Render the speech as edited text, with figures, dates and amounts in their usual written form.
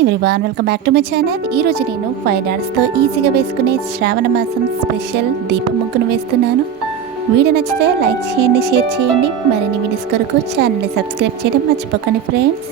Everyone, welcome back to my channel. ఈరోజు నేను 5 డాట్స్తో ఈజీగా వేసుకునే శ్రావణ మాసం స్పెషల్ దీపం ముగ్గును వేస్తున్నాను. వీడియో నచ్చితే లైక్ చేయండి, షేర్ చేయండి. మరిన్ని వీడియోస్ కొరకు ఛానల్ని సబ్స్క్రైబ్ చేయడం మర్చిపోకండి ఫ్రెండ్స్.